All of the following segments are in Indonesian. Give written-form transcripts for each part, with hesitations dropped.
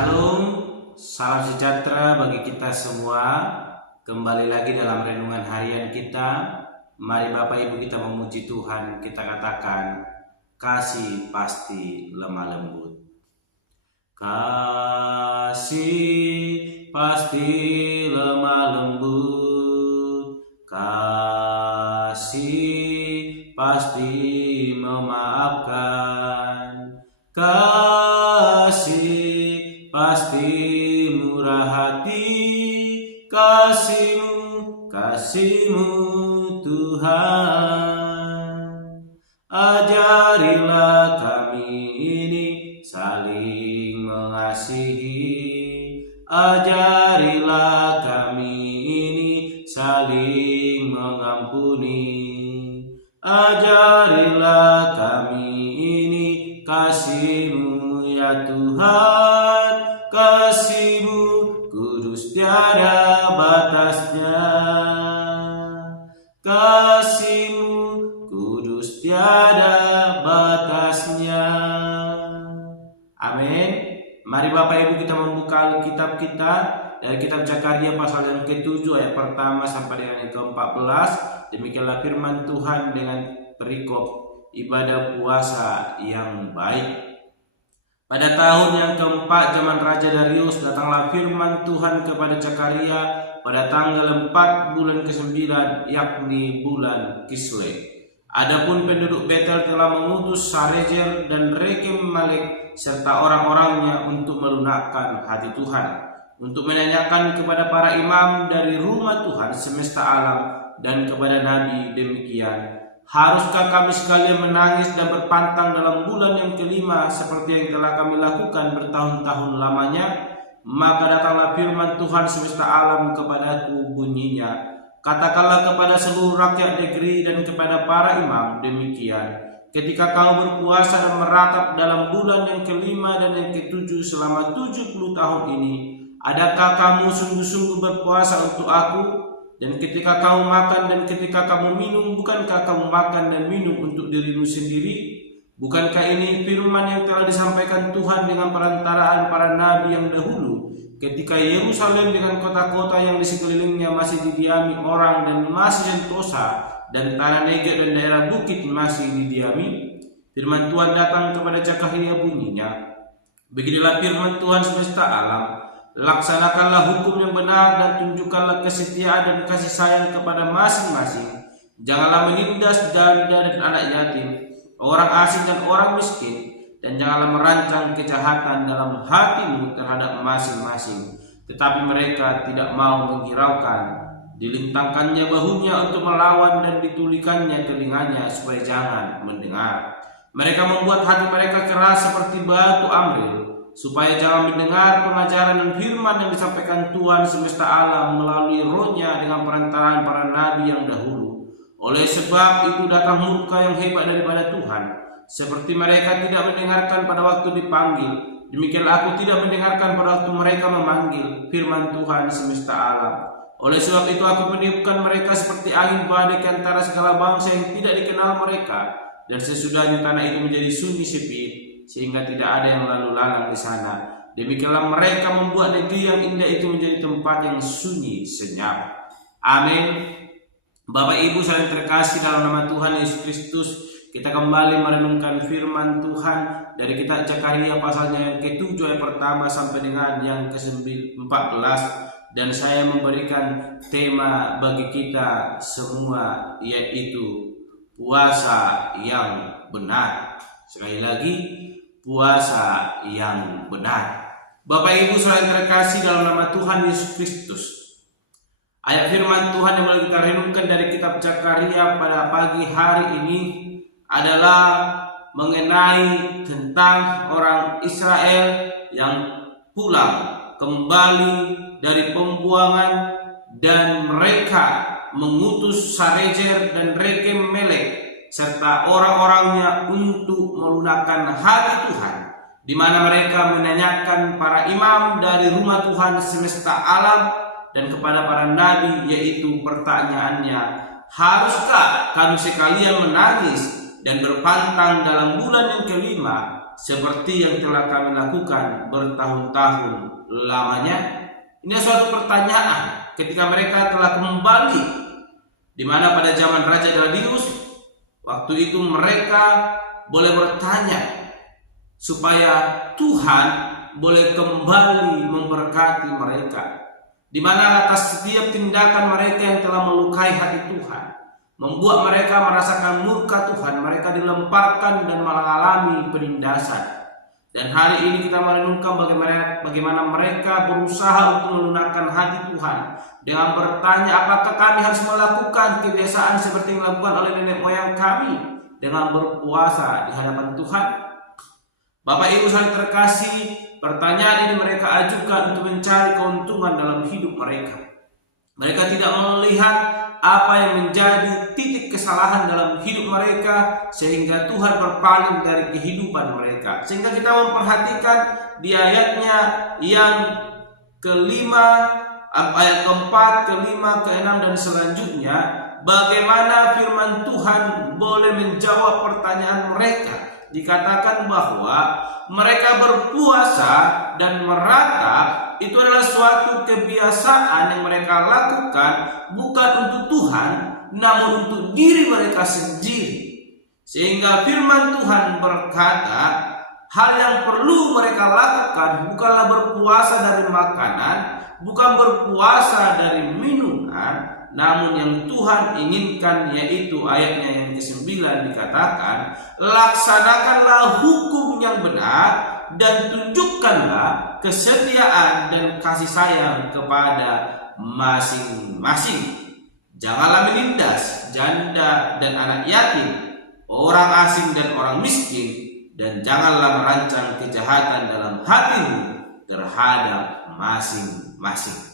Shalom, salam sejahtera bagi kita semua. Kembali lagi dalam renungan harian kita. Mari Bapak Ibu kita memuji Tuhan. Kita katakan, kasih pasti lemah lembut. Kasih pasti lemah lembut. Kasih pasti memaafkan. Kasih pasti murah hati. Kasih-Mu Tuhan. Ajarilah kami ini saling mengasihi. Ajarilah kami ini saling mengampuni. Ajarilah kami ini kasih-Mu ya Tuhan. Kasih-Mu kudus tiada batasnya. Kasih-Mu kudus tiada batasnya. Amin. Mari Bapak Ibu kita membuka Alkitab kita dari kitab Zakaria pasal yang ke-7 ayat pertama sampai dengan yang ke-14. Demikianlah firman Tuhan dengan perikop ibadah puasa yang baik. Pada tahun yang keempat zaman Raja Darius, datanglah firman Tuhan kepada Zakaria pada tanggal 4 bulan ke-9, yakni bulan Kislev. Adapun penduduk Betel telah mengutus Sarezer dan Rekem Malek serta orang-orangnya untuk melunakkan hati Tuhan, untuk menanyakan kepada para imam dari rumah Tuhan semesta alam dan kepada nabi demikian, haruskah kami sekalian menangis dan berpantang dalam bulan yang kelima seperti yang telah kami lakukan bertahun-tahun lamanya? Maka datanglah firman Tuhan semesta alam kepadaku bunyinya, katakanlah kepada seluruh rakyat negeri dan kepada para imam demikian, ketika kamu berpuasa dan meratap dalam bulan yang kelima dan yang ke-7 selama 70 tahun ini, adakah kamu sungguh-sungguh berpuasa untuk aku? Dan ketika kamu makan dan ketika kamu minum, bukankah kamu makan dan minum untuk dirimu sendiri? Bukankah ini firman yang telah disampaikan Tuhan dengan perantaraan para nabi yang dahulu, ketika Yerusalem dengan kota-kota yang di sekelilingnya masih didiami orang dan masih sentosa, dan tanah Negeb dan daerah bukit masih didiami? Firman Tuhan datang kepada Zakaria bunyinya, beginilah firman Tuhan semesta alam, laksanakanlah hukum yang benar dan tunjukkanlah kesetiaan dan kasih sayang kepada masing-masing. Janganlah menindas janda dan anak yatim, orang asing dan orang miskin, dan janganlah merancang kejahatan dalam hatimu terhadap masing-masing. Tetapi mereka tidak mau menghiraukan. Dilintangkannya bahunya untuk melawan dan ditulikannya telinganya supaya jangan mendengar. Mereka membuat hati mereka keras seperti batu amril, supaya jangan mendengar pengajaran dan firman yang disampaikan Tuhan semesta alam melalui rohnya dengan perantaraan para nabi yang dahulu. Oleh sebab itu datang murka yang hebat daripada Tuhan, seperti mereka tidak mendengarkan pada waktu dipanggil, demikianlah aku tidak mendengarkan pada waktu mereka memanggil, firman Tuhan semesta alam. Oleh sebab itu aku meniupkan mereka seperti angin badai ke antara segala bangsa yang tidak dikenal mereka, dan sesudahnya tanah itu menjadi sunyi sepi, sehingga tidak ada yang lalu lalang di sana. Demikianlah mereka membuat negeri yang indah itu menjadi tempat yang sunyi senyap. Amin. Bapak Ibu saling terkasih dalam nama Tuhan Yesus Kristus, kita kembali merenungkan firman Tuhan dari kitab Zakaria pasalnya yang ke-7 ayat pertama sampai dengan yang ke-14, dan saya memberikan tema bagi kita semua, yaitu puasa yang benar. Sekali lagi, puasa yang benar. Bapak Ibu saudara terkasih dalam nama Tuhan Yesus Kristus, ayat firman Tuhan yang boleh kita renungkan dari kitab Zakaria pada pagi hari ini adalah mengenai tentang orang Israel yang pulang kembali dari pembuangan, dan mereka mengutus Sarezer dan Rekem Melek serta orang-orangnya untuk melunakkan hati Tuhan, di mana mereka menanyakan para imam dari rumah Tuhan semesta alam dan kepada para nabi, yaitu pertanyaannya, haruskah kami sekalian menangis dan berpantang dalam bulan yang kelima seperti yang telah kami lakukan bertahun-tahun lamanya? Ini suatu pertanyaan ketika mereka telah kembali, di mana pada zaman Raja Darius waktu itu mereka boleh bertanya supaya Tuhan boleh kembali memberkati mereka, di mana atas setiap tindakan mereka yang telah melukai hati Tuhan, membuat mereka merasakan murka Tuhan, mereka dilemparkan dan mengalami penindasan. Dan hari ini kita merenungkan bagaimana mereka berusaha untuk melunakkan hati Tuhan dengan bertanya, apakah kami harus melakukan kebiasaan seperti yang dilakukan oleh nenek moyang kami dengan berpuasa di hadapan Tuhan? Bapak Ibu saling terkasih, pertanyaan ini mereka ajukan untuk mencari keuntungan dalam hidup mereka. Mereka tidak melihat apa yang menjadi titik kesalahan dalam hidup mereka sehingga Tuhan berpaling dari kehidupan mereka. Sehingga kita memperhatikan di ayatnya yang kelima, ayat keempat, kelima, keenam dan selanjutnya, bagaimana firman Tuhan boleh menjawab pertanyaan mereka. Dikatakan bahwa mereka berpuasa dan meratap itu adalah suatu kebiasaan yang mereka lakukan bukan untuk Tuhan, namun untuk diri mereka sendiri. Sehingga firman Tuhan berkata, hal yang perlu mereka lakukan bukanlah berpuasa dari makanan, bukan berpuasa dari minuman, namun yang Tuhan inginkan yaitu ayatnya yang ke-9 dikatakan, laksanakanlah hukum yang benar dan tunjukkanlah kesetiaan dan kasih sayang kepada masing-masing. Janganlah menindas janda dan anak yatim, orang asing dan orang miskin, dan janganlah merancang kejahatan dalam hatimu terhadap masing-masing.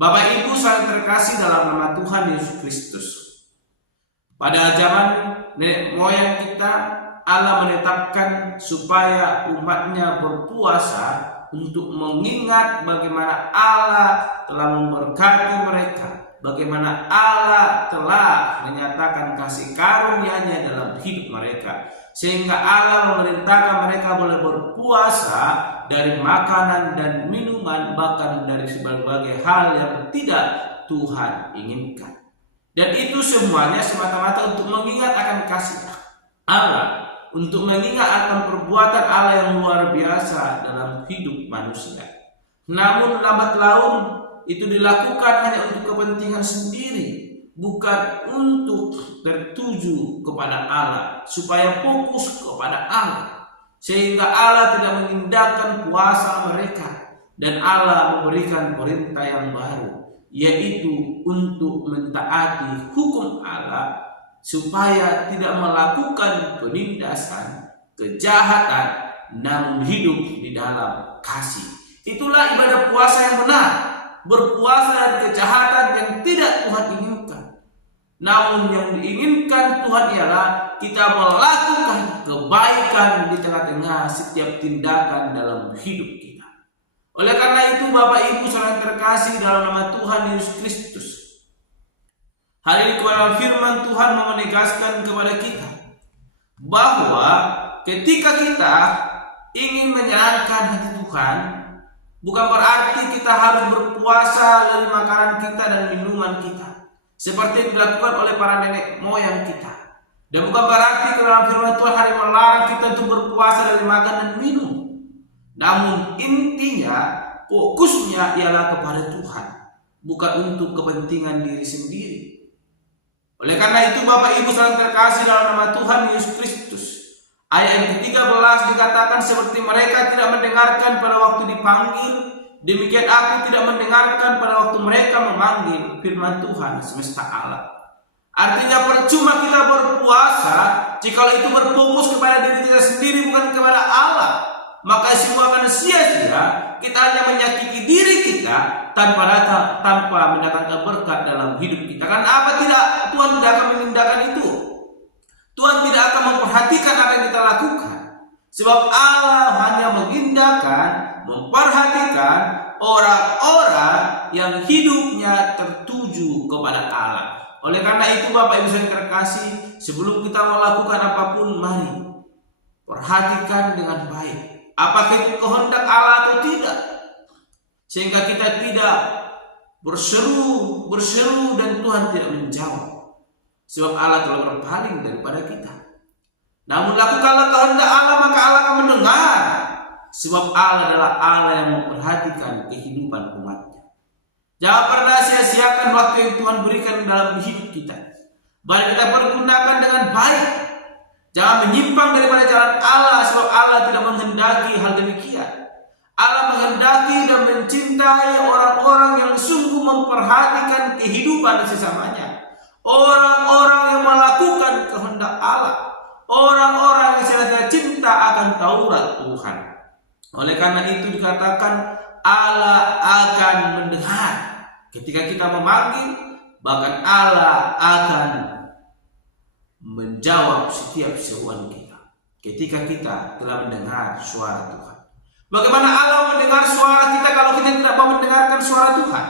Bapak Ibu saling terkasih dalam nama Tuhan Yesus Kristus. Pada zaman nenek moyang kita, Allah menetapkan supaya umatnya berpuasa untuk mengingat bagaimana Allah telah memberkati mereka, bagaimana Allah telah menyatakan kasih karunia-Nya dalam hidup mereka, sehingga Allah memerintahkan mereka boleh berpuasa dari makanan dan minuman, bahkan dari berbagai hal yang tidak Tuhan inginkan. Dan itu semuanya semata-mata untuk mengingat akan kasih Allah, untuk mengingat akan perbuatan Allah yang luar biasa dalam hidup manusia. Namun lambat laun itu dilakukan hanya untuk kepentingan sendiri, bukan untuk tertuju kepada Allah, supaya fokus kepada Allah, sehingga Allah tidak mengindahkan puasa mereka. Dan Allah memberikan perintah yang baru, yaitu untuk mentaati hukum Allah, supaya tidak melakukan penindasan, kejahatan, namun hidup di dalam kasih. Itulah ibadah puasa yang benar, berpuasa dari kejahatan yang tidak Tuhan inginkan. Namun yang diinginkan Tuhan ialah kita melakukan kebaikan di tengah-tengah setiap tindakan dalam hidup kita. Oleh karena itu Bapak Ibu saudara terkasih dalam nama Tuhan Yesus Kristus, hari ini kepada firman Tuhan mau menegaskan kepada kita bahwa ketika kita ingin menyenangkan hati Tuhan, bukan berarti kita harus berpuasa dari makanan kita dan minuman kita seperti yang dilakukan oleh para nenek moyang kita. Dan bukan berarti dalam firman Tuhan hari melarang kita untuk berpuasa dari makan dan minum. Namun intinya, fokusnya ialah kepada Tuhan, bukan untuk kepentingan diri sendiri. Oleh karena itu Bapak Ibu saudara terkasih dalam nama Tuhan Yesus Kristus, ayat yang ke-13 dikatakan, seperti mereka tidak mendengarkan pada waktu dipanggil, demikian aku tidak mendengarkan pada waktu mereka memanggil, firman Tuhan semesta Allah. Artinya percuma kita berpuasa jika itu berfokus kepada diri kita sendiri, bukan kepada Allah. Maka semua akan sia-sia. Kita hanya menyakiti diri kita tanpa mendatangkan berkat dalam hidup kita. Kan apa tidak? Tuhan tidak akan mengindahkan itu. Tuhan tidak akan memperhatikan apa yang kita lakukan. Sebab Allah hanya mengindahkan, memperhatikan orang-orang yang hidupnya tertuju kepada Allah. Oleh karena itu Bapak Ibu yang terkasih, sebelum kita melakukan apapun, mari perhatikan dengan baik. Apakah itu kehendak Allah atau tidak? Sehingga kita tidak berseru dan Tuhan tidak menjawab. Sebab Allah telah berpaling daripada kita. Namun lakukanlah kehendak Allah, maka Allah akan mendengar. Sebab Allah adalah Allah yang memperhatikan kehidupan umatnya. Jangan pernah sia-siakan waktu yang Tuhan berikan dalam hidup kita. Mari kita pergunakan dengan baik. Jangan menyimpang daripada jalan Allah, sebab Allah tidak menghendaki hal demikian. Allah menghendaki dan mencintai orang-orang yang sungguh memperhatikan kehidupan sesamanya. Orang-orang yang melakukan kehendak Allah. Orang-orang yang senantiasa cinta akan Taurat Tuhan. Oleh karena itu dikatakan Allah akan mendengar ketika kita memanggil, bahkan Allah akan menjawab setiap seruan kita ketika kita telah mendengar suara Tuhan. Bagaimana Allah mendengar suara kita kalau kita tidak mau mendengarkan suara Tuhan?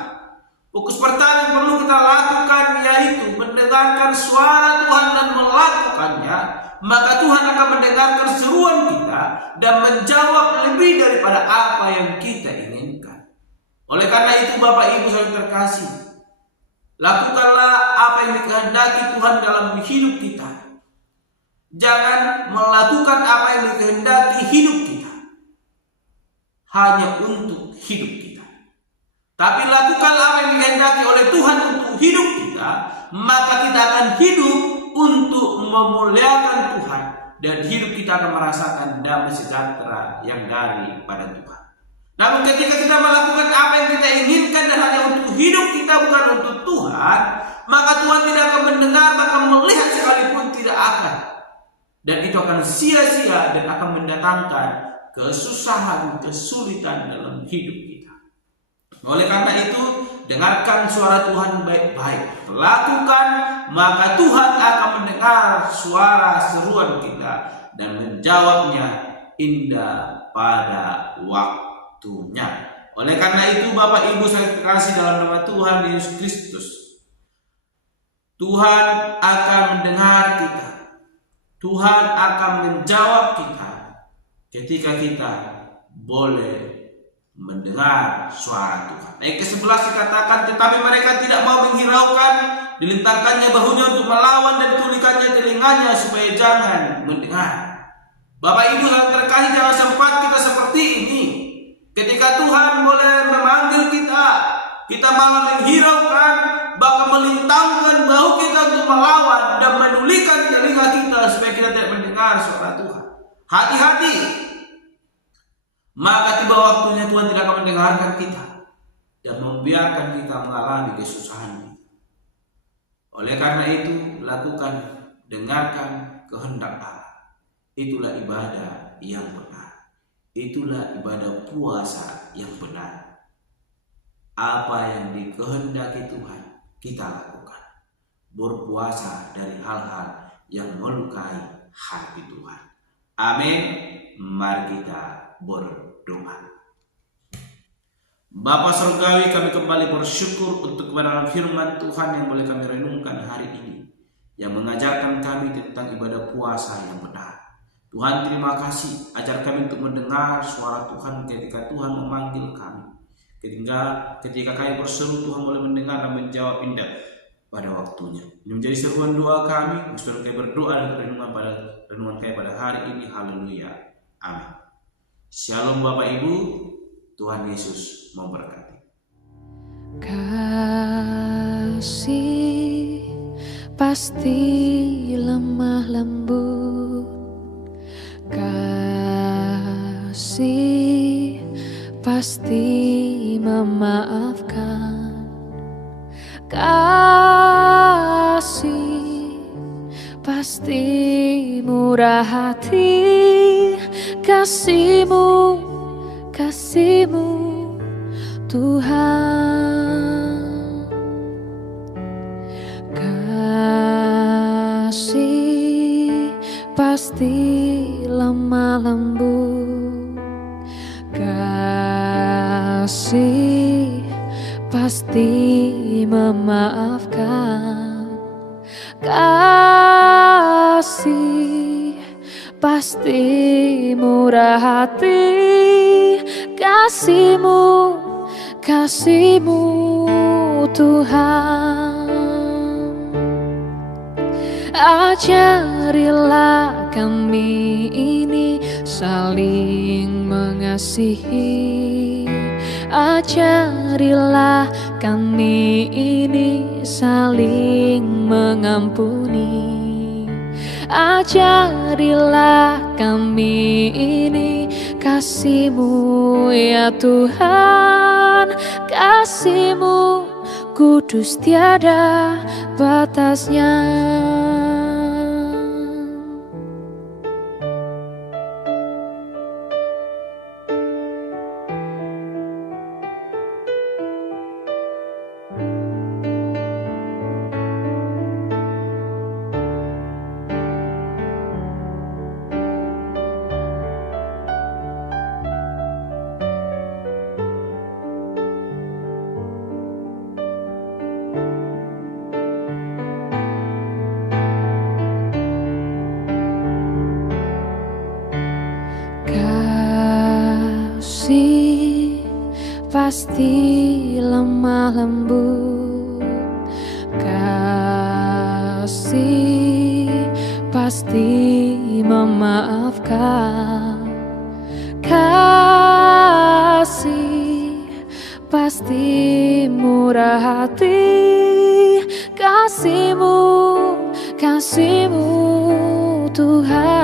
Fokus pertama yang perlu kita lakukan yaitu mendengarkan suara Tuhan dan melakukannya. Maka Tuhan akan mendengarkan seruan kita dan menjawab lebih daripada apa yang kita inginkan. Oleh karena itu Bapak Ibu yang terkasih, lakukanlah apa yang dikehendaki Tuhan dalam hidup kita. Jangan melakukan apa yang dikehendaki hidup kita hanya untuk hidup kita. Tapi lakukanlah apa yang dikehendaki oleh Tuhan untuk hidup kita, maka kita akan hidup untuk memuliakan Tuhan dan hidup kita akan merasakan damai sejahtera yang daripada Tuhan. Namun ketika kita melakukan apa yang kita inginkan dan hanya untuk hidup kita bukan untuk Tuhan, maka Tuhan tidak akan mendengar, bahkan melihat sekalipun tidak akan. Dan itu akan sia-sia dan akan mendatangkan kesusahan, kesulitan dalam hidup kita. Oleh karena itu, dengarkan suara Tuhan baik-baik. Lakukan, maka Tuhan akan mendengar suara seruan kita dan menjawabnya indah pada waktunya. Oleh karena itu Bapak Ibu saya terkasih dalam nama Tuhan Yesus Kristus, Tuhan akan mendengar kita. Tuhan akan menjawab kita ketika kita boleh mendengar suara Tuhan. Ayat ke-11 dikatakan, tetapi mereka tidak mau menghiraukan, dilintangkannya bahunya untuk melawan dan tulikannya telinganya supaya jangan mendengar. Bapak Ibu yang terkasih, jangan sempat kita seperti ini. Ketika Tuhan boleh memanggil kita, kita malah menghiraukan, bahkan melintangkan bahu kita untuk melawan dan menulikan telinga kita supaya kita tidak mendengar suara Tuhan. Hati-hati. Maka tiba waktunya Tuhan tidak akan mendengarkan kita dan membiarkan kita mengalami kesusahan kita. Oleh karena itu, lakukan, dengarkan kehendak Allah. Itulah ibadah yang benar. Itulah ibadah puasa yang benar. Apa yang dikehendaki Tuhan, kita lakukan. Berpuasa dari hal-hal yang melukai hati Tuhan. Amin. Mari kita berdoa. Bapa Surgawi, kami kembali bersyukur untuk kebenaran firman Tuhan yang boleh kami renungkan hari ini, yang mengajarkan kami tentang ibadah puasa yang benar. Tuhan, terima kasih, ajar kami untuk mendengar suara Tuhan ketika Tuhan memanggil kami. Ketika kami berseru, Tuhan boleh mendengar dan menjawab indah pada waktunya. Ini menjadi seruan doa kami, supaya kami berdoa dan renungan kami pada hari ini. Haleluya. Amin. Shalom Bapak Ibu, Tuhan Yesus memberkati. Kasih pasti lemah lembut, kasih pasti memaafkan, kasih pasti murah hati. Kasih-Mu Tuhan. Kasih pasti lemah lembut, kasih pasti memaafkan, kasih pasti murah hati, kasih-Mu, kasih-Mu Tuhan. Ajarilah kami ini saling mengasihi, ajarilah kami ini saling mengampuni, ajarilah kami ini kasih-Mu ya Tuhan, kasih-Mu kudus tiada batasnya. Kasih pasti lemah lembut, kasih pasti memaafkan, kasih pasti murah hati, kasih-Mu, kasih-Mu Tuhan.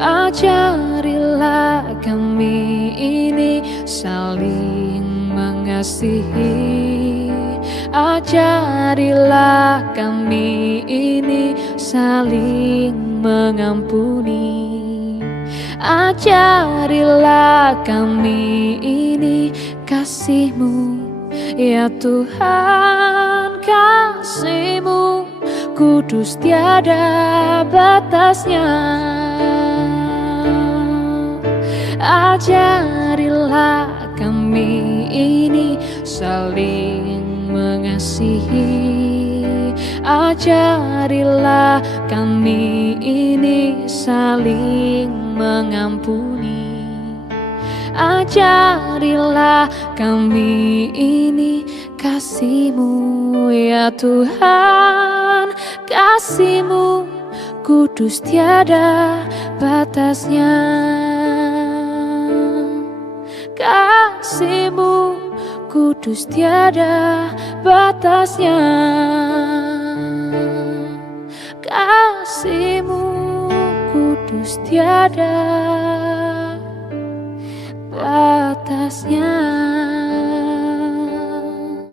Ajarilah kami ini saling mengasihi, ajarilah kami ini saling mengampuni, ajarilah kami ini kasih-Mu ya Tuhan, kasih-Mu kudus tiada batasnya. Ajarilah kami ini saling mengasihi, ajarilah kami ini saling mengampuni, ajarilah kami ini kasih-Mu ya Tuhan, kasih-Mu kudus tiada batasnya, kasih-Mu kudus tiada batasnya, kasih-Mu kudus tiada batasnya.